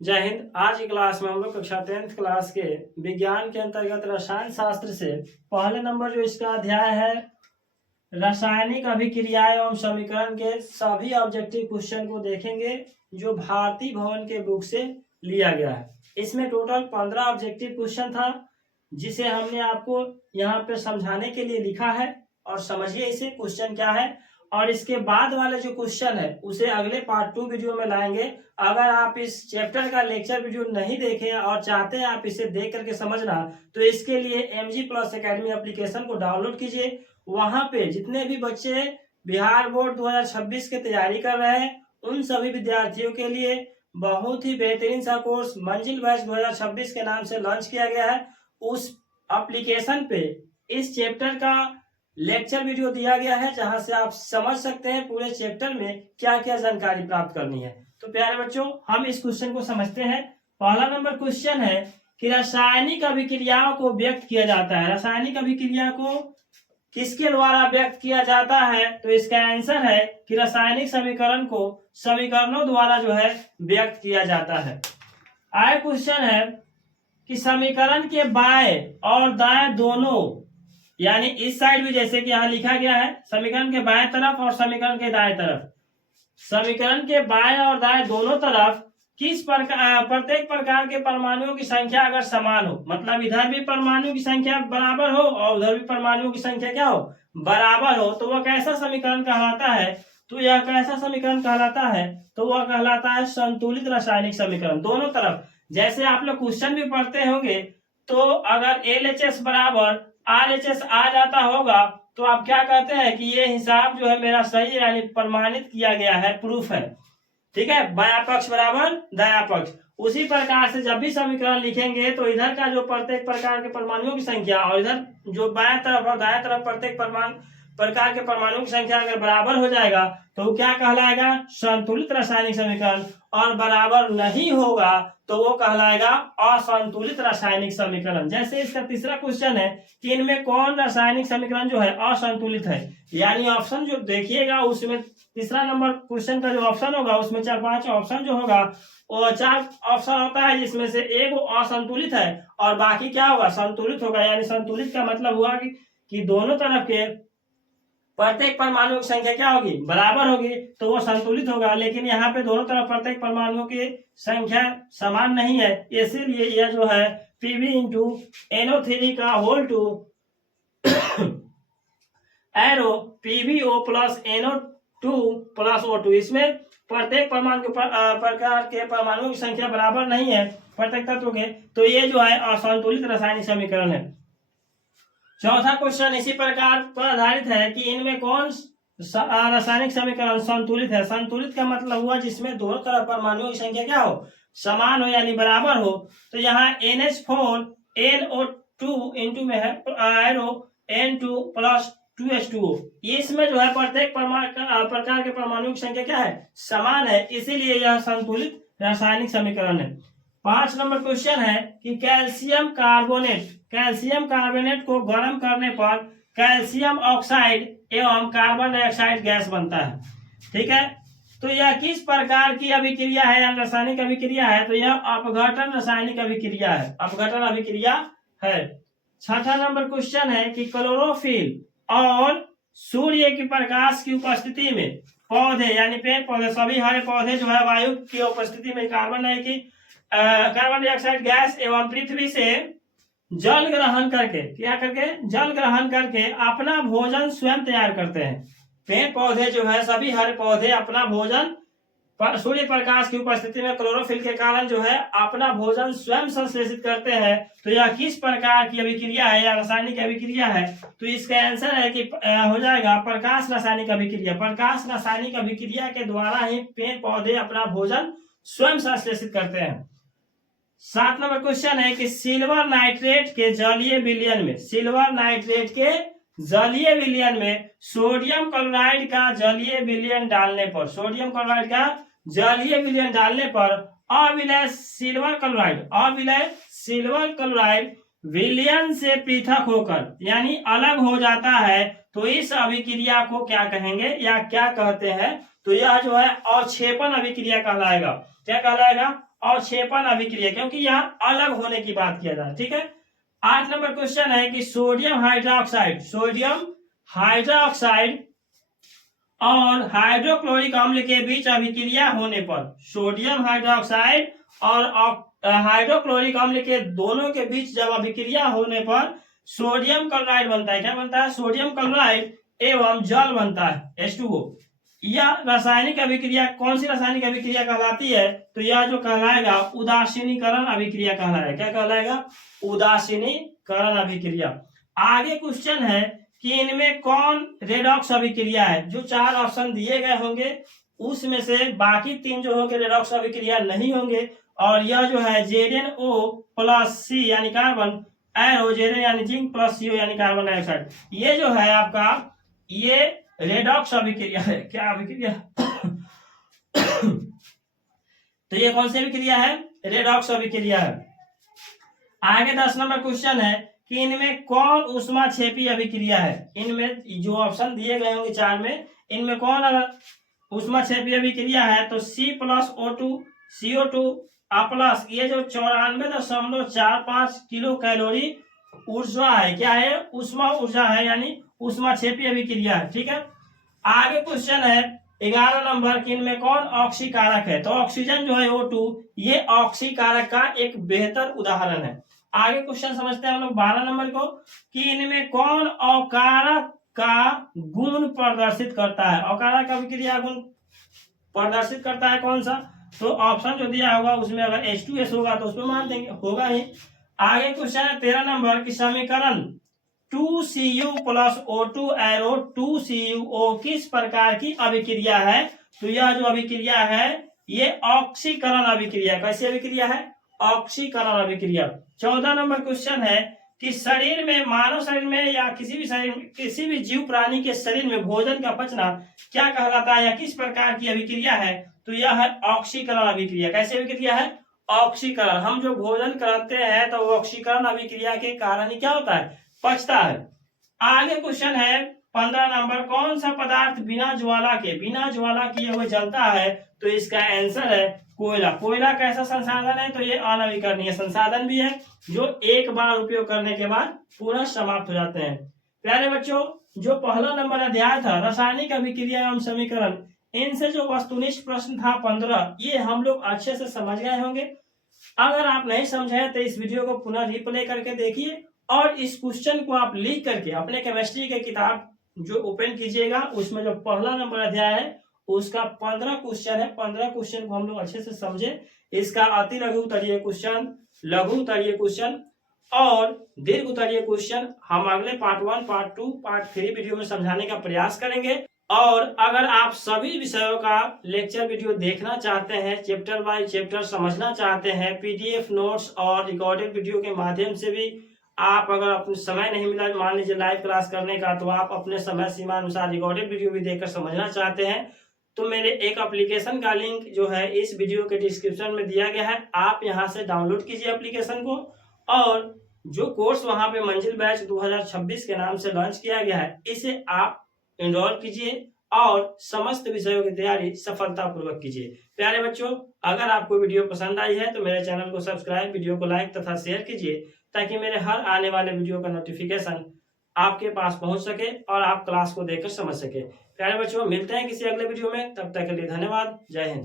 जय हिंद। आज की क्लास में हम लोग कक्षा 10th क्लास के विज्ञान के अंतर्गत रसायन शास्त्र से पहले नंबर जो इसका अध्याय है रासायनिक अभिक्रिया एवं समीकरण के सभी ऑब्जेक्टिव क्वेश्चन को देखेंगे जो भारती भवन के बुक से लिया गया है। इसमें टोटल 15 ऑब्जेक्टिव क्वेश्चन था जिसे हमने आपको यहाँ पे समझाने के लिए लिखा है और समझिए इसे क्वेश्चन क्या है और इसके बाद वाले जो क्वेश्चन है उसे अगले पार्ट 2 वीडियो में लाएंगे। अगर आप इस चैप्टर का लेक्चर वीडियो नहीं देखे और चाहते हैं आप इसे देख करके समझना तो इसके लिए MG+ एकेडमी एप्लीकेशन को डाउनलोड कीजिए। वहां पे जितने भी बच्चे बिहार बोर्ड 2026 की तैयारी कर रहे हैं उन सभी विद्यार्थियों के लिए बहुत ही बेहतरीन सा कोर्स मंजिल बैच 2026 के नाम से लॉन्च किया गया है। उस एप्लीकेशन पे इस चैप्टर का लेक्चर वीडियो दिया गया है जहां से आप समझ सकते हैं पूरे चैप्टर में क्या क्या जानकारी प्राप्त करनी है। तो प्यारे बच्चों हम इस क्वेश्चन को समझते हैं। पहला नंबर क्वेश्चन है कि रासायनिक अभिक्रियाओं को व्यक्त किया जाता है। रासायनिक अभिक्रिया को किसके द्वारा व्यक्त किया जाता है? तो इसका आंसर है कि रासायनिक समीकरण को समीकरणों द्वारा जो है व्यक्त किया जाता है। आगे क्वेश्चन है कि समीकरण के बाएं और दाएं दोनों यानी इस साइड भी जैसे कि यहाँ लिखा गया है समीकरण के बाएं तरफ और समीकरण के दाएं तरफ, समीकरण के बाएं और दाएं दोनों तरफ किस प्रत्येक प्रकार के परमाणुओं की संख्या अगर समान हो, मतलब इधर भी परमाणु की संख्या बराबर हो और उधर भी परमाणुओं की संख्या क्या हो, बराबर हो, तो वह कैसा समीकरण कहलाता है? तो यह कैसा समीकरण कहलाता है? तो वह कहलाता है संतुलित रासायनिक समीकरण। दोनों तरफ जैसे आप लोग क्वेश्चन भी पढ़ते होंगे तो अगर LHS बराबर RHS आ जाता होगा तो आप क्या कहते हैं कि ये हिसाब जो है मेरा सही है, यानी प्रमाणित किया गया है, प्रूफ है। ठीक है, बायां पक्ष बराबर दायां पक्ष। उसी प्रकार से जब भी समीकरण लिखेंगे तो इधर का जो प्रत्येक प्रकार के परमाणुओं की संख्या और इधर जो बाएं तरफ और दाएं तरफ प्रत्येक प्रकार के परमाणुओं की संख्या अगर बराबर हो जाएगा तो क्या कहलाएगा? संतुलित रासायनिक समीकरण। और बराबर नहीं होगा तो वो कहलाएगा असंतुलित रासायनिक समीकरण। जैसे इसका तीसरा क्वेश्चन है कि इनमें कौन रासायनिक समीकरण जो है असंतुलित है, यानी ऑप्शन जो देखिएगा उसमें तीसरा नंबर क्वेश्चन का जो ऑप्शन होगा उसमें 4-5 ऑप्शन जो होगा वो 4 ऑप्शन होता है जिसमें से एक वो असंतुलित है और बाकी क्या होगा? संतुलित होगा। यानी संतुलित का मतलब हुआ कि दोनों तरफ के प्रत्येक परमाणु की संख्या क्या होगी? बराबर होगी, तो वो संतुलित होगा। लेकिन यहाँ पे दोनों तरफ प्रत्येक परमाणुओं की संख्या समान नहीं है, इसीलिए यह जो है Pb इंटू NO3 का whole two arrow PbO plus NO2 plus O2। इसमें प्रत्येक परमाणु के प्रकार के परमाणुओं की संख्या बराबर नहीं है प्रत्येक तत्व के, तो ये जो है असंतुलित रासायनिक समीकरण है। चौथा क्वेश्चन इसी प्रकार पर आधारित है कि इनमें कौन रासायनिक समीकरण संतुलित है। संतुलित का मतलब हुआ जिसमें दोनों तरफ परमाणुओं की संख्या क्या हो? समान हो, यानी बराबर हो। तो यहाँ NH4 NO2 इंटू में है एरो N2 प्लस 2H2O। इसमें जो है प्रत्येक प्रकार के परमाणुओं की संख्या क्या है? समान है, इसीलिए यह संतुलित रासायनिक समीकरण है। 5 नंबर क्वेश्चन है कि कैल्शियम कार्बोनेट को गर्म करने पर कैल्शियम ऑक्साइड एवं कार्बन डाइऑक्साइड गैस बनता है। ठीक है, तो यह किस प्रकार की अभिक्रिया है या रासायनिक अभिक्रिया है? तो यह अपघटन रासायनिक अभिक्रिया है, अपघटन अभिक्रिया है। 6ठा नंबर क्वेश्चन है कि क्लोरोफिल और सूर्य की प्रकाश की उपस्थिति में पौधे यानी पेड़ पौधे सभी हरे पौधे जो है वायु की उपस्थिति में कार्बन डाइऑक्साइड गैस एवं पृथ्वी से जल ग्रहण करके क्या करके? जल ग्रहण करके अपना भोजन स्वयं तैयार करते हैं। पेड़ पौधे जो है सभी हरे पौधे अपना भोजन सूर्य प्रकाश की उपस्थिति में क्लोरोफिल के कारण जो है अपना भोजन स्वयं संश्लेषित करते हैं। तो यह किस प्रकार की अभिक्रिया है या रासायनिक अभिक्रिया है? तो इसका आंसर है कि हो जाएगा प्रकाश रासायनिक अभिक्रिया। प्रकाश रासायनिक अभिक्रिया के द्वारा ही पेड़ पौधे अपना भोजन स्वयं संश्लेषित करते हैं। 7 नंबर क्वेश्चन है कि सिल्वर नाइट्रेट के जलीय विलयन में सोडियम क्लोराइड का जलीय विलयन डालने पर अविलय सिल्वर क्लोराइड विलयन से पृथक होकर यानी अलग हो जाता है। तो इस अभिक्रिया को क्या कहेंगे या क्या कहते हैं? तो यह जो है अवक्षेपण अभिक्रिया कहलाएगा। क्या कहलाएगा? अवक्षेपण अभिक्रिया, क्योंकि यहाँ अलग होने की बात किया जाए। ठीक है, 8 नंबर क्वेश्चन है कि सोडियम हाइड्रोक्साइड और हाइड्रोक्लोरिक अम्ल के बीच अभिक्रिया होने पर, सोडियम हाइड्रोक्साइड और हाइड्रोक्लोरिक अम्ल के दोनों के बीच जब अभिक्रिया होने पर सोडियम क्लोराइड बनता है। क्या बनता है? सोडियम क्लोराइड एवं जल बनता है H2O। यह रासायनिक अभिक्रिया कौन सी रासायनिक अभिक्रिया कहलाती है? तो यह जो कहलाएगा उदासीनीकरण अभिक्रिया कहलाएगा। क्या कहलाएगा? उदासीनीकरण अभिक्रिया। आगे क्वेश्चन है कि इनमें कौन रेडॉक्स अभिक्रिया है? जो 4 ऑप्शन दिए गए होंगे उसमें से बाकी 3 जो होंगे रेडॉक्स अभिक्रिया नहीं होंगे, और यह जो है ZnO प्लस C यानी कार्बन, एरोजेन यानी जिंक प्लस CO यानी कार्बन डाइऑक्साइड, ये जो है आपका ये रेडॉक्स अभिक्रिया है। क्या अभिक्रिया? तो ये कौन सी अभिक्रिया है? रेडॉक्स अभिक्रिया है। आगे 10 नंबर क्वेश्चन है कि इनमें कौन ऊष्माक्षेपी अभिक्रिया है? इनमें जो ऑप्शन दिए गए होंगे 4 में, इनमें कौन ऊष्माक्षेपी अभिक्रिया है? तो C plus O2 CO2 plus ये जो 94.45 किलो कैलोरी ऊर्जा है, क्या है? ऊष्मा ऊर्जा है, यानी ऊष्माक्षेपी अभिक्रिया है। ठीक है, आगे क्वेश्चन है 11 नंबर कि इनमें कौन ऑक्सीकारक है? तो ऑक्सीजन जो है O2 ये ऑक्सीकारक का एक बेहतर उदाहरण है। आगे क्वेश्चन समझते हैं हम लोग 12 नंबर को कि इनमें कौन अकारक का गुण प्रदर्शित करता है? अकारक अभिक्रिया गुण प्रदर्शित करता है कौन सा? तो ऑप्शन जो दिया होगा उसमें अगर H2S होगा तो उसमें मान देंगे, होगा ही। आगे क्वेश्चन है 13 नंबर की समीकरण 2Cu plus O2 arrow 2CuO किस प्रकार की अभिक्रिया है? तो यह जो अभिक्रिया है ये ऑक्सीकरण अभिक्रिया। कैसी अभिक्रिया है? ऑक्सीकरण अभिक्रिया। 14 नंबर क्वेश्चन है कि शरीर में, मानव शरीर में या किसी भी जीव प्राणी के शरीर में भोजन का पचना क्या कहलाता है या किस प्रकार की अभिक्रिया है? तो यह है ऑक्सीकरण अभिक्रिया। कैसी अभिक्रिया है? ऑक्सीकरण। हम जो भोजन करते हैं तो ऑक्सीकरण अभिक्रिया के कारण ही क्या होता है? पचता है। आगे क्वेश्चन है 15 नंबर, कौन सा पदार्थ बिना ज्वाला किए हुए जलता है? तो इसका आंसर है कोयला। कोयला कैसा संसाधन है? तो ये अनवीकरणीय संसाधन भी है जो एक बार उपयोग करने के बाद पुनः समाप्त हो जाते हैं। प्यारे बच्चों, जो पहला नंबर अध्याय था रासायनिक अभिक्रिया एवं समीकरण, इनसे जो वस्तुनिष्ठ प्रश्न था 15, ये हम लोग अच्छे से समझ गए होंगे। अगर आप नहीं समझे तो इस वीडियो को पुनः रिप्ले करके देखिए और इस क्वेश्चन को आप लिख करके अपने केमिस्ट्री के किताब जो ओपन कीजिएगा, उसमें जो पहला नंबर अध्याय है उसका 15 क्वेश्चन है। 15 क्वेश्चन को हम लोग अच्छे से समझे। इसका अति लघु उत्तरीय क्वेश्चन, लघु उत्तरीय क्वेश्चन और दीर्घ उत्तरीय क्वेश्चन हम अगले पार्ट 1, पार्ट 2, पार्ट 3 वीडियो में समझाने का प्रयास करेंगे। और अगर आप सभी विषयों का लेक्चर वीडियो देखना चाहते हैं, चैप्टर बाय चैप्टर समझना चाहते हैं, PDF नोट्स और रिकॉर्डेड वीडियो के माध्यम से भी आप, अगर अपने समय नहीं मिला मान लीजिए लाइव क्लास करने का, तो आप अपने समय सीमा अनुसार रिकॉर्डेड वीडियो भी देखकर समझना चाहते हैं, तो मेरे एक एप्लीकेशन का लिंक जो है इस वीडियो के डिस्क्रिप्शन में दिया गया है। आप यहां से डाउनलोड कीजिए एप्लीकेशन को, और जो कोर्स वहां पे मंजिल बैच 2026 के नाम से लॉन्च किया गया है, इसे आप एनरोल कीजिए और समस्त विषयों की तैयारी सफलतापूर्वक कीजिए। प्यारे बच्चों, अगर आपको वीडियो पसंद आई है तो मेरे चैनल को सब्सक्राइब, वीडियो को लाइक तथा शेयर कीजिए, ताकि मेरे हर आने वाले वीडियो का नोटिफिकेशन आपके पास पहुंच सके और आप क्लास को देखकर समझ सके। प्यारे बच्चों, मिलते हैं किसी अगले वीडियो में, तब तक के लिए धन्यवाद। जय हिंद।